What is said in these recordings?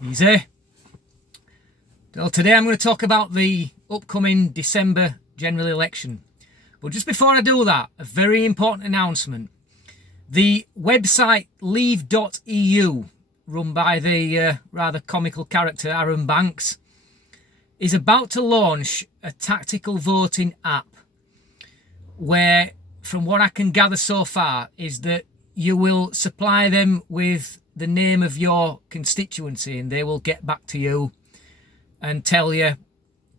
Easy. So today I'm going to talk about the upcoming December general election. But just before I do that, a very important announcement. The website leave.eu, run by the rather comical character Aaron Banks, is about to launch a tactical voting app where, from what I can gather so far, is that you will supply them with the name of your constituency and they will get back to you and tell you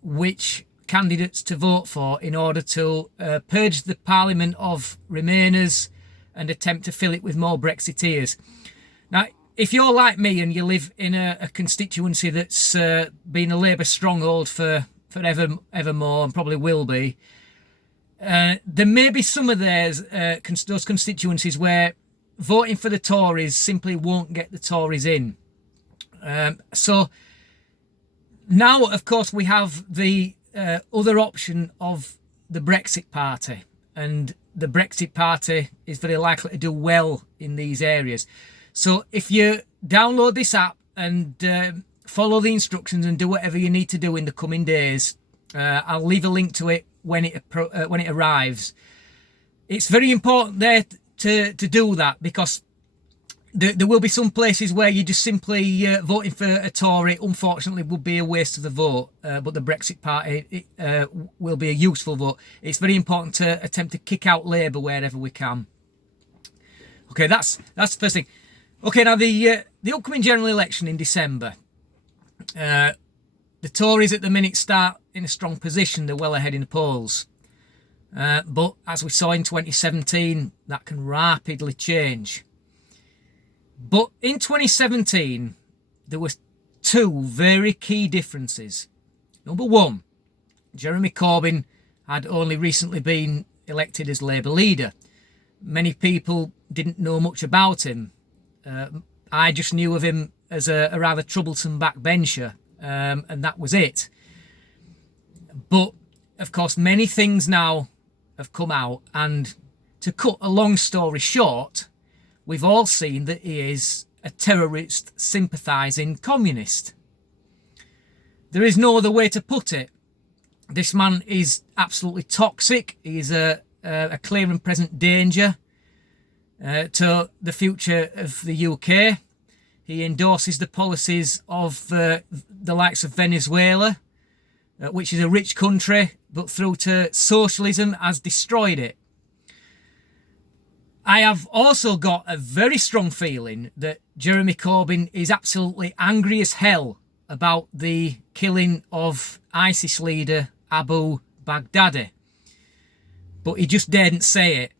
which candidates to vote for in order to purge the parliament of Remainers and attempt to fill it with more Brexiteers. Now, if you're like me and you live in a constituency that's been a Labour stronghold for evermore and probably will be, there may be some of those constituencies where voting for the Tories simply won't get the Tories in. So now, of course, we have the other option of the Brexit Party, and the Brexit Party is very likely to do well in these areas. So if you download this app and follow the instructions and do whatever you need to do in the coming days, I'll leave a link to it when it arrives. It's very important there to do that, because there will be some places where you just simply voting for a Tory, unfortunately, would be a waste of the vote. But the Brexit Party will be a useful vote. It's very important to attempt to kick out Labour wherever we can. Okay, that's the first thing. Okay, now the upcoming general election in December. The Tories at the minute start in a strong position. They're well ahead in the polls. But as we saw in 2017, that can rapidly change. But in 2017, there were two very key differences. Number one, Jeremy Corbyn had only recently been elected as Labour leader. Many people didn't know much about him. I just knew of him as a rather troublesome backbencher, and that was it. But, of course, many things now have come out, and to cut a long story short, we've all seen that he is a terrorist sympathising communist. There is no other way to put it. This man is absolutely toxic. He is a clear and present danger to the future of the UK. He endorses the policies of the likes of Venezuela, which is a rich country, but through to socialism has destroyed it. I have also got a very strong feeling that Jeremy Corbyn is absolutely angry as hell about the killing of ISIS leader Abu Baghdadi. But he just daren't say it.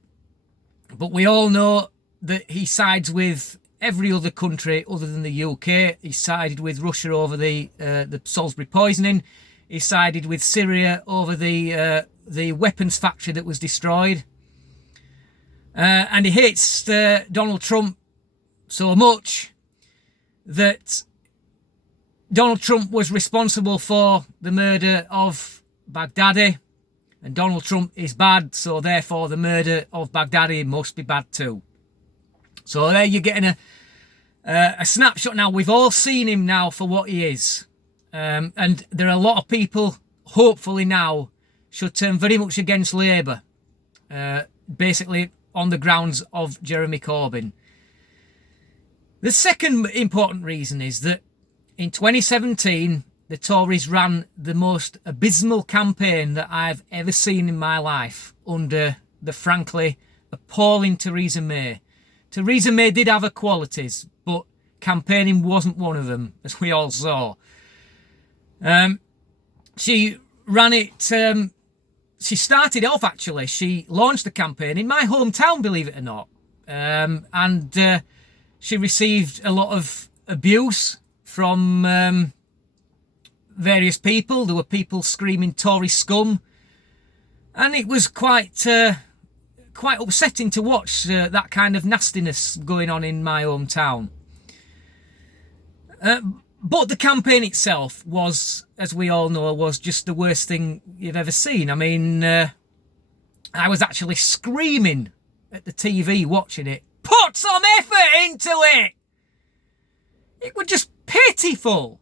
But we all know that he sides with every other country other than the UK. He sided with Russia over the Salisbury poisoning. He sided with Syria over the weapons factory that was destroyed. And he hates Donald Trump so much that Donald Trump was responsible for the murder of Baghdadi, and Donald Trump is bad, so therefore the murder of Baghdadi must be bad too. So there you're getting a snapshot now. We've all seen him now for what he is. And there are a lot of people, hopefully now, should turn very much against Labour. Basically on the grounds of Jeremy Corbyn. The second important reason is that in 2017, the Tories ran the most abysmal campaign that I've ever seen in my life under the frankly appalling Theresa May. Theresa May did have her qualities, but campaigning wasn't one of them, as we all saw. She ran it... She started off, actually, she launched the campaign in my hometown, believe it or not. And she received a lot of abuse from various people. There were people screaming Tory scum. And it was quite upsetting to watch that kind of nastiness going on in my hometown. But the campaign itself was, as we all know, was just the worst thing you've ever seen. I mean, I was actually screaming at the TV watching it, put some effort into it! It was just pitiful.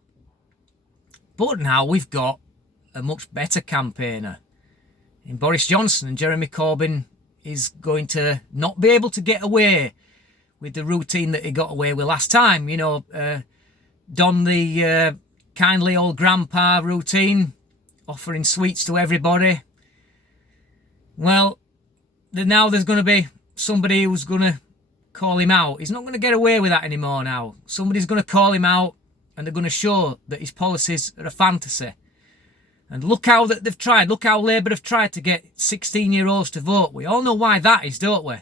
But now we've got a much better campaigner in Boris Johnson, and Jeremy Corbyn is going to not be able to get away with the routine that he got away with last time. You know, don the kindly old grandpa routine, offering sweets to everybody. Well, now there's going to be somebody who's going to call him out. He's not going to get away with that anymore now. Somebody's going to call him out, and they're going to show that his policies are a fantasy. And look how that they've tried. Look how Labour have tried to get 16-year-olds to vote. We all know why that is, don't we?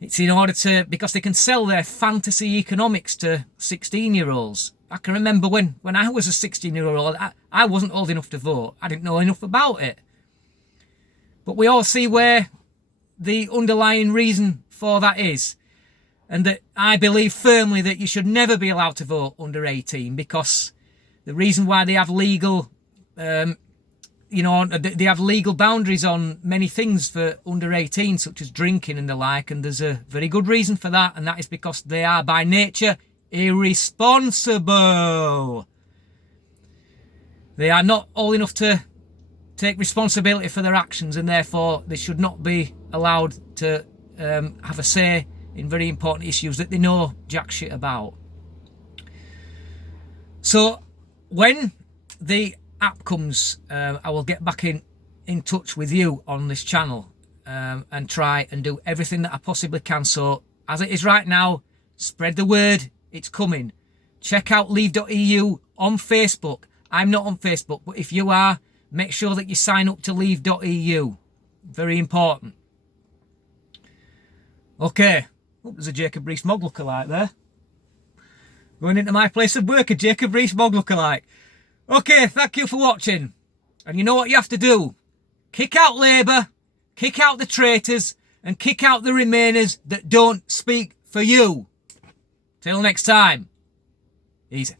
It's in order to, because they can sell their fantasy economics to 16-year-olds. I can remember when I was a 16-year-old, I wasn't old enough to vote. I didn't know enough about it. But we all see where the underlying reason for that is. And that I believe firmly that you should never be allowed to vote under 18, because the reason why they have legal, they have legal boundaries on many things for under 18, such as drinking and the like, and there's a very good reason for that, and that is because they are by nature irresponsible. They are not old enough to take responsibility for their actions, and therefore they should not be allowed to have a say in very important issues that they know jack shit about. So when the app comes, I will get back in touch with you on this channel and try and do everything that I possibly can. So as it is right now, spread the word, it's coming. Check out leave.eu on Facebook. I'm not on Facebook, but if you are, make sure that you sign up to leave.eu. Very important. Okay. Oh, there's a Jacob Rees-Mogg lookalike there. Going into my place of work, a Jacob Rees-Mogg lookalike. Okay, thank you for watching. And you know what you have to do? Kick out Labour, kick out the traitors, and kick out the Remainers that don't speak for you. Till next time. Easy.